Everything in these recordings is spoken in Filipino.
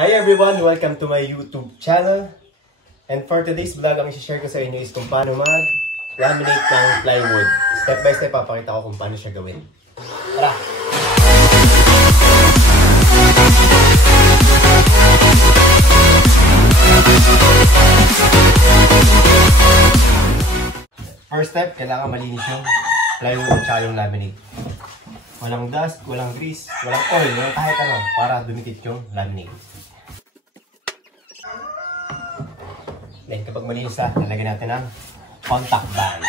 Hi everyone! Welcome to my YouTube channel. And for today's vlog, ang i-share ko sa inyo is kung paano mag-laminate ng plywood. Step by step, papakita ko kung paano siya gawin. Tara! First step, kailangan malinis yung plywood at yung laminate. Walang dust, walang grease, walang oil, walang kahit ano para dumikit yung laminate. Then kapag malinis na, lalagyan natin ng contact band.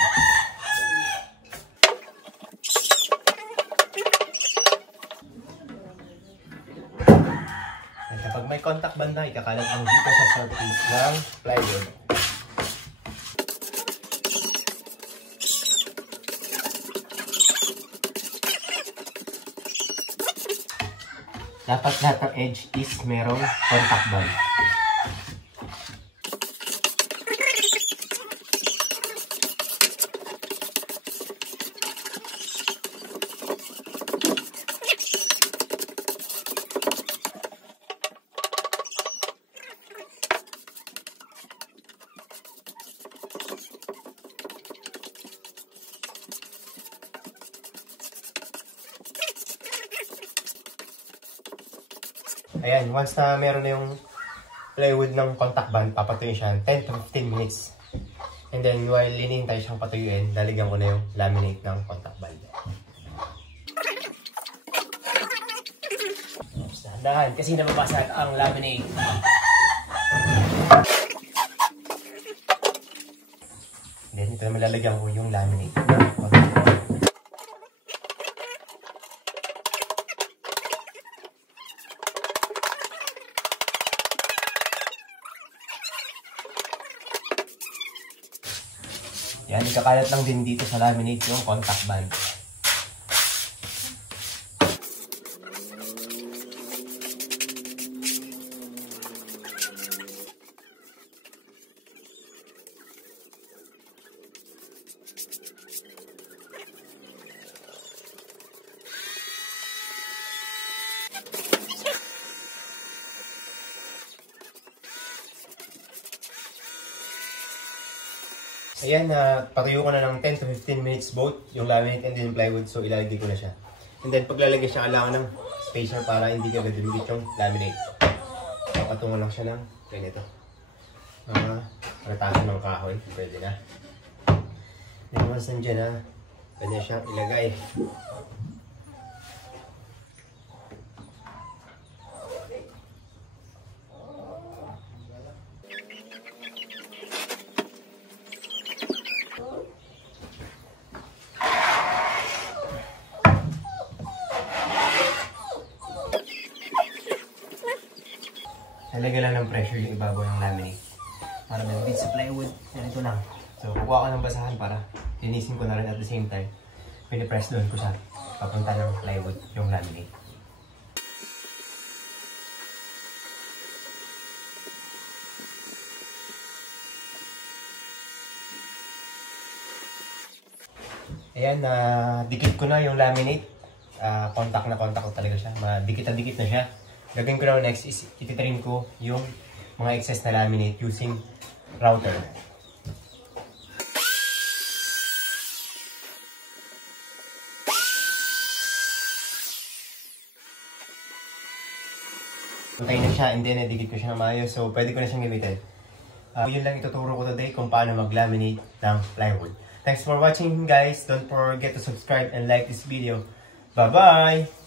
Then kapag may contact band na, ikakalat ang dito sa surface ng plywood. Dapat lahat ng edge is merong contact band. Ayan, once na meron na yung plywood ng contact band, papatuyin siya 10 to 15 minutes. And then, while hinihintay siyang patuyuin, lalagyan ko na yung laminate ng contact band. Dahan, kasi nababasag ang laminate. Then, ito naman lalagyan ko yung laminate ng contact band. Yan, ikakalat lang din dito sa laminate yung contact band. Ayan, patuyo ko na ng 10 to 15 minutes both yung laminate and then yung plywood, so ilalagay ko na siya. And then paglalagay siya, kailangan ng spacer para hindi ka dumikit yung laminate. Papatungan lang siya ng ganito. Ratasan ng kahoy, pwede na. Then once nandiyan na, pwede siyang ilagay. Lalagyan lang ng pressure yung ibabaw ng laminate para malapit sa plywood. Ganito lang. So, kukuha ko ng basahan para linisin ko na rin at the same time. Pinipress doon ko sa papunta ng plywood yung laminate. Ayan, dikit ko na yung laminate. Contact na contact ko talaga siya. Dikit na dikit na siya. Gagawin ko na next is ititrim ko yung mga excess na laminate using router. Puntay na siya and then idikit ko siya ng maayos, so pwede ko na siyang gamitin. Yun lang ituturo ko today kung paano mag-laminate ng plywood. Thanks for watching guys. Don't forget to subscribe and like this video. Bye-bye!